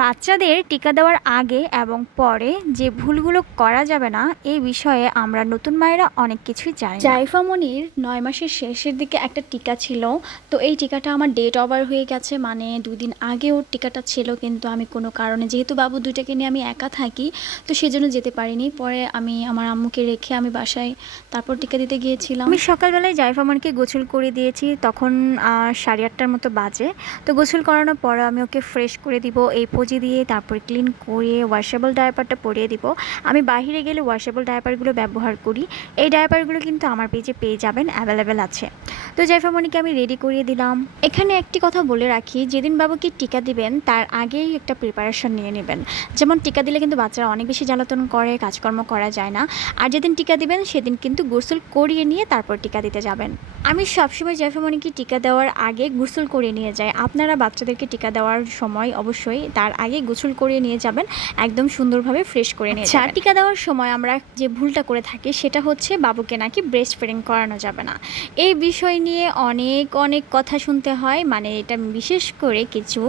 বাচ্চাদের টিকা দেওয়ার আগে এবং পরে যে ভুলগুলো করা যাবে না এই বিষয়ে আমরা নতুন মায়েরা অনেক কিছুই জানি না। জাইফা মনির 9 মাসের শেষের দিকে একটা টিকা ছিল, তো এই টিকাটা আমার ডেট ওভার হয়ে গেছে, মানে 2 দিন আগে ওর টিকাটা ছিল, কিন্তু আমি কোনো কারণে যেহেতু বাবু দুইটাকে নিয়ে আমি একা থাকি তো সেজন্য যেতে পারিনি। পরে আমি আমার আম্মুকে রেখে আমি বাসায় তারপর টিকা দিতে গিয়েছিলাম। আমি সকালবেলায় জাইফা মনিকে গোসল করে দিয়েছি, তখন 8:30টার মতো বাজে। তো গোসল করানোর পর আমি ওকে ফ্রেশ করে দিব এই পজি দিয়ে, তারপর ক্লিন করে ওয়াশেবল ডায়াপারটা পরিয়ে দিব। আমি বাইরে গেলে ওয়াশেবল ডায়াপারগুলো ব্যবহার করি। এই ডায়াপারগুলো কিন্তু আমার পেজে পেয়ে যাবেন, অ্যাভেলেবেল আছে। তো জাইফা মনিকে আমি রেডি করিয়ে দিলাম। এখানে একটি কথা বলে রাখি, যেদিন বাবুকে টিকা দিবেন তার আগেই একটা প্রিপারেশন নিয়ে নেবেন। যেমন টিকা দিলে কিন্তু বাচ্চারা অনেক বেশি জ্বালাতন করে, কাজকর্ম করা যায় না। আর যেদিন টিকা দিবেন সেদিন কিন্তু গোসল করিয়ে নিয়ে তারপর টিকা দিতে যাবেন। আমি সবসময় জাইফা মনিকে টিকা দেওয়ার আগে গোসল করিয়ে নিয়ে যাই। আপনারা বাচ্চাদেরকে টিকা দেওয়ার সময় অবশ্যই তার আগে গোসল করিয়ে নিয়ে যাবেন, একদম সুন্দরভাবে ফ্রেশ করে নিয়ে যাবেন। টিকা দেওয়ার সময় আমরা যে ভুলটা করে থাকি সেটা হচ্ছে বাবুকে নাকি ব্রেস্ট ফিডিং করানো যাবে না। এই বিষয় নিয়ে অনেক অনেক কথা শুনতে হয়, মানে এটা বিশেষ করে কিছু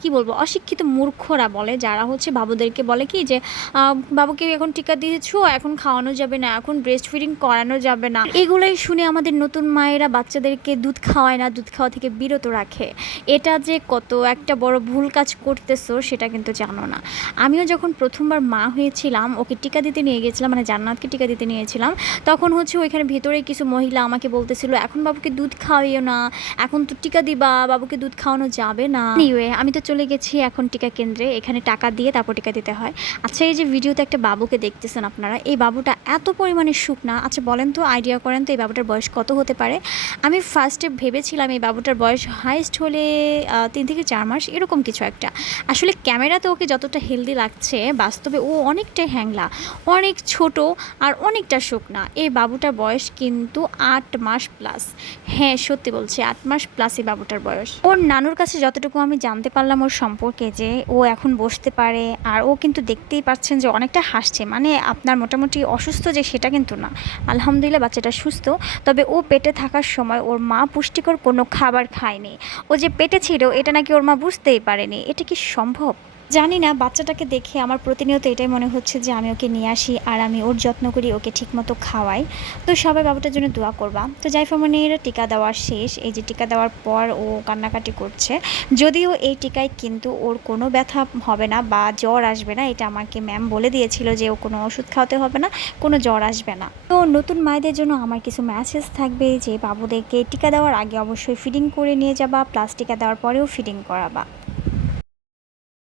কি বলবো অশিক্ষিত মূর্খরা বলে, যারা হচ্ছে বাবুদেরকে বলে কি যে বাবুকে এখন টিকা দিয়েছো, এখন খাওয়ানো যাবে না, এখন ব্রেস্ট ফিডিং করানো যাবে না। এগুলোই শুনে আমাদের নতুন মায়েরা বাচ্চাদেরকে দুধ খাওয়ায় না, দুধ খাওয়া থেকে বিরত রাখে। এটা যে কত একটা বড় ভুল কাজ করতেছো সেটা কিন্তু জানো না। আমিও যখন প্রথমবার মা হয়েছিলাম, ওকে টিকা দিতে নিয়ে গেছিলাম, মানে জান্নাতকে টিকা দিতে নিয়েছিলাম, তখন হচ্ছে ওইখানে ভেতরে কিছু মহিলা আমাকে বলতেছিল এখন বাবুকে দুধ খাওয়াইও না, এখন তো টিকা দিবা, বাবুকে দুধ খাওয়ানো যাবে না। এনিওয়ে আমি তো চলে গেছি এখন টিকা কেন্দ্রে, এখানে টাকা দিয়ে তারপর টিকা দিতে হয়। আচ্ছা, এই যে ভিডিওতে একটা বাবুকে দেখতেছেন আপনারা, এই বাবুটা এত পরিমাণে শুকনা। আচ্ছা বলেন তো, আইডিয়া করেন তো এই বাবুটার বয়স কত হতে পারে? আমি ফার্স্টে ভেবেছিলাম এই বাবুটার বয়স হাইস্ট হলে 3 থেকে 4 মাস এরকম কিছু একটা। আসলে ক্যামেরাতে ওকে যতটা হেলদি লাগছে, বাস্তবে ও অনেকটাই হ্যাংলা, অনেক ছোট আর অনেকটা শুকনা। এই বাবুটার বয়স কিন্তু 8 মাস প্লাস। হ্যাঁ সত্যি বলছি, 8 মাস প্লাস এই বাবুটার বয়স। ওর নানুর কাছে যতটুকু আমি জানতে পারলাম ওর সম্পর্কে, যে ও এখন বসতে পারে, আর ও কিন্তু দেখতেই পাচ্ছেন যে অনেকটা হাসছে, মানে আপনার মোটামুটি অসুস্থ যে সেটা কিন্তু না, আলহামদুলিল্লাহ বাচ্চাটা সুস্থ। তবে ও পেটে থাকার সময় ওর মা পুষ্টিকর কোনো খাবার খায়নি। ও যে পেটে ছিল এটা নাকি ওর মা বুঝতেই পারেনি। এটা কি সম্ভব? জানি না, বাচ্চাটাকে দেখে আমার প্রতিনিয়ত এটাই মনে হচ্ছে যে আমি ওকে নিয়ে আসি আর আমি ওর যত্ন করি, ওকে ঠিকমতো খাওয়াই। তো সবাই বাবুটার জন্য দোয়া করবা। তো জাইফা মনির টিকা দেওয়া শেষ। এই যে টিকা দেওয়ার পর ও কান্নাকাটি করছে, যদিও এই টিকায় কিন্তু ওর কোনো ব্যথা হবে না বা জ্বর আসবে না। এটা আমাকে ম্যাম বলে দিয়েছিল যে ও কোনো ওষুধ খাওয়াতে হবে না, কোনো জ্বর আসবে না। তো নতুন মায়েদের জন্য আমার কিছু মেসেজ থাকবে, যে বাবুদেরকে টিকা দেওয়ার আগে অবশ্যই ফিডিং করে নিয়ে যাবা, প্লাস টিকা দেওয়ার পরেও ফিডিং করাবা।